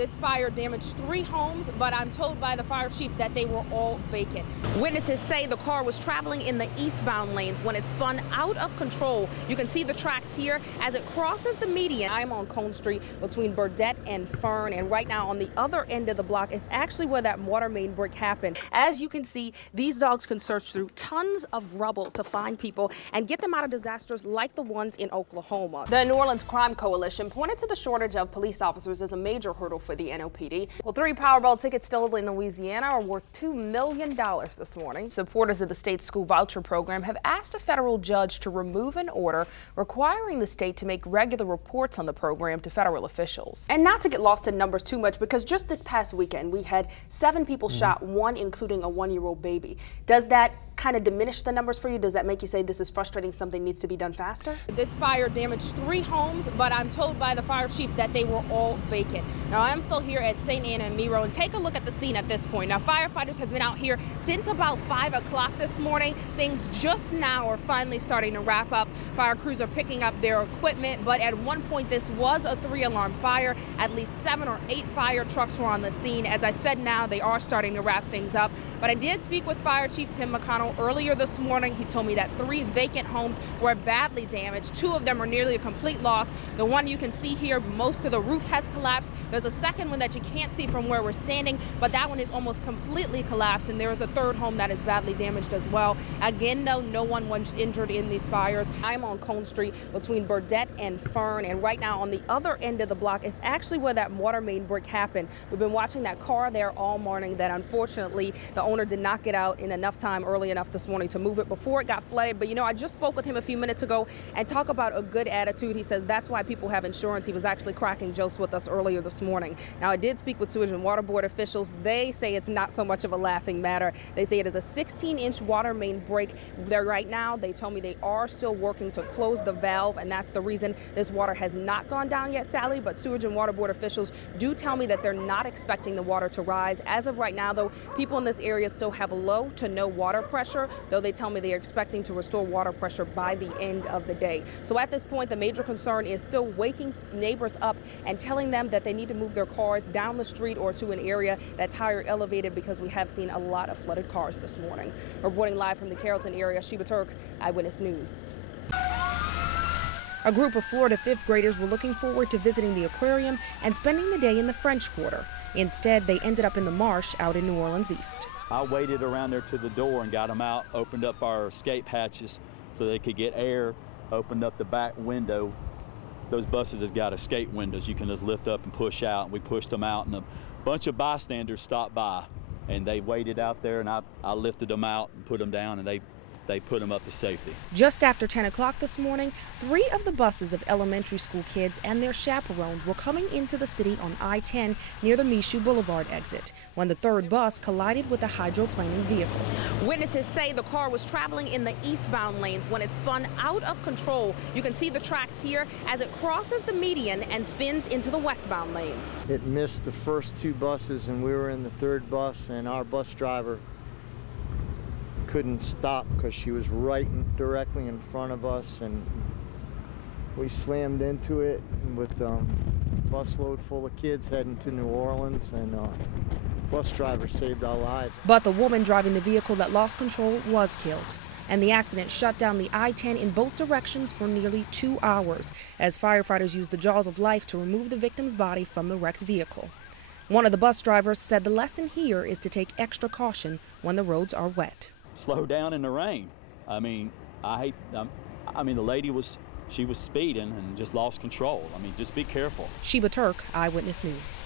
This fire damaged 3 homes, but I'm told by the fire chief that they were all vacant. Witnesses say the car was traveling in the eastbound lanes when it spun out of control. You can see the tracks here as it crosses the median. I'm on Cone Street between Burdett and Fern, and right now on the other end of the block is actually where that water main break happened. As you can see, these dogs can search through tons of rubble to find people and get them out of disasters like the ones in Oklahoma. The New Orleans Crime Coalition pointed to the shortage of police officers as a major hurdle for the NOPD. Well, 3 Powerball tickets stolen in Louisiana are worth $2 million this morning. Supporters of the state's school voucher program have asked a federal judge to remove an order requiring the state to make regular reports on the program to federal officials. And not to get lost in numbers too much, because just this past weekend we had 7 people shot, 1 including a 1-year-old baby. Does that kind of diminish the numbers for you? Does that make you say this is frustrating, something needs to be done faster? This fire damaged 3 homes, but I'm told by the fire chief that they were all vacant. Now, I'm still here at St. Anna and Miro, and take a look at the scene at this point. Now, firefighters have been out here since about 5 o'clock this morning. Things just now are finally starting to wrap up. Fire crews are picking up their equipment, but at one point this was a 3-alarm fire. At least 7 or 8 fire trucks were on the scene. As I said, now they are starting to wrap things up. But I did speak with Fire Chief Tim McConnell earlier this morning. He told me that 3 vacant homes were badly damaged. 2 of them are nearly a complete loss. The one you can see here, most of the roof has collapsed. There's a second one that you can't see from where we're standing, but that one is almost completely collapsed, and there is a 3rd home that is badly damaged as well. Again, though, no one was injured in these fires. I'm on Cone Street between Burdett and Fern, and right now on the other end of the block is actually where that water main break happened. We've been watching that car there all morning that unfortunately the owner did not get out in enough time early enough this morning to move it before it got flooded. But you know, I just spoke with him a few minutes ago, and talk about a good attitude. He says that's why people have insurance. He was actually cracking jokes with us earlier this morning. Now, I did speak with Sewage and Water Board officials. They say it's not so much of a laughing matter. They say it is a 16-inch water main break there right now. They told me they are still working to close the valve, and that's the reason this water has not gone down yet, Sally. But Sewage and Water Board officials do tell me that they're not expecting the water to rise. As of right now, though, people in this area still have low to no water pressure, though they tell me they are expecting to restore water pressure by the end of the day. So at this point, the major concern is still waking neighbors up and telling them that they need to move their cars down the street or to an area that's higher elevated, because we have seen a lot of flooded cars this morning. Reporting live from the Carrollton area, Sheba Turk, Eyewitness News. A group of Florida 5th graders were looking forward to visiting the aquarium and spending the day in the French Quarter. Instead, they ended up in the marsh out in New Orleans East. I waited around there to the door and got them out, opened up our escape hatches so they could get air, opened up the back window. Those buses has got escape windows you can just lift up and push out, and we pushed them out, and a bunch of bystanders stopped by, and they waited out there, and I lifted them out and put them down, and they put them up to safety. Just after 10 o'clock this morning, 3 of the buses of elementary school kids and their chaperones were coming into the city on I-10 near the Michoud Boulevard exit when the 3rd bus collided with a hydroplaning vehicle. Witnesses say the car was traveling in the eastbound lanes when it spun out of control. You can see the tracks here as it crosses the median and spins into the westbound lanes. It missed the first 2 buses, and we were in the 3rd bus, and our bus driver couldn't stop because she was directly in front of us, and we slammed into it with a busload full of kids heading to New Orleans, and bus driver saved our lives. But the woman driving the vehicle that lost control was killed, and the accident shut down the I-10 in both directions for nearly 2 hours as firefighters used the jaws of life to remove the victim's body from the wrecked vehicle. One of the bus drivers said the lesson here is to take extra caution when the roads are wet. Slow down in the rain. I mean, the lady was speeding and just lost control. I mean, just be careful. Sheba Turk, Eyewitness News.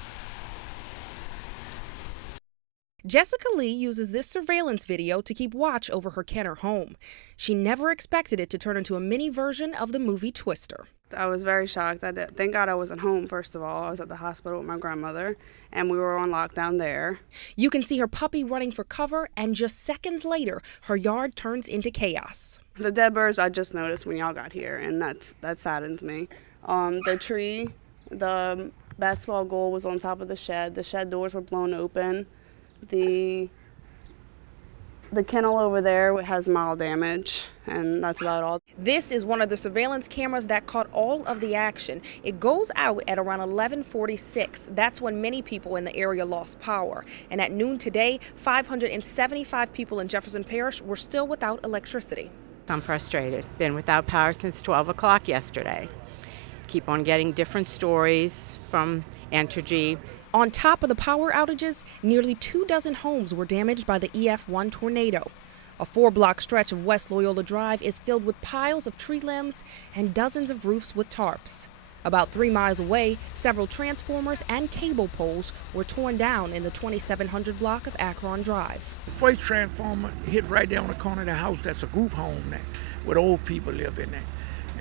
Jessica Lee uses this surveillance video to keep watch over her Kenner home. She never expected it to turn into a mini version of the movie Twister. I was very shocked. Thank God I wasn't home, first of all. I was at the hospital with my grandmother, and we were on lockdown there. You can see her puppy running for cover, and just seconds later, her yard turns into chaos. The dead birds I just noticed when y'all got here, and that saddens me. The tree, the basketball goal was on top of the shed. The shed doors were blown open. The The kennel over there has mild damage, and that's about all. This is one of the surveillance cameras that caught all of the action. It goes out at around 11:46. That's when many people in the area lost power. And at noon today, 575 people in Jefferson Parish were still without electricity. I'm frustrated. Been without power since 12 o'clock yesterday. Keep on getting different stories from Entergy. On top of the power outages, nearly 24 homes were damaged by the EF1 tornado. A 4-block stretch of West Loyola Drive is filled with piles of tree limbs and dozens of roofs with tarps. About 3 miles away, several transformers and cable poles were torn down in the 2700 block of Akron Drive. The first transformer hit right there on the corner of the house. That's a group home there, where old people live in there.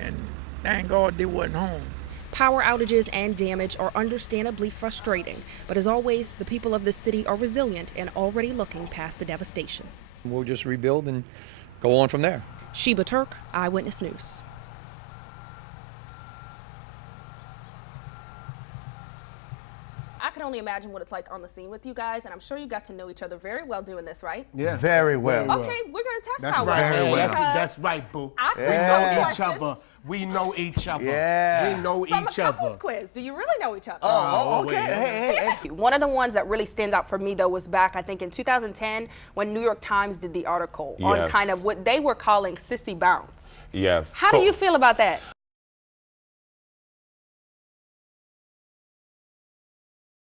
And thank God they wasn't home. Power outages and damage are understandably frustrating, but as always, the people of this city are resilient and already looking past the devastation. We'll just rebuild and go on from there. Sheba Turk, Eyewitness News. I can only imagine what it's like on the scene with you guys, and I'm sure you got to know each other very well doing this, right? Yeah. Very well. Okay, we're going to test That's how right. well. That's right, boo. I took We some know each questions. other. We know each other. Yeah. We know From each a other. couples quiz. Do you really know each other? Oh, okay. Hey. One of the ones that really stands out for me, though, was back, I think, in 2010 when New York Times did the article on kind of what they were calling sissy bounce. Yes. How do you feel about that?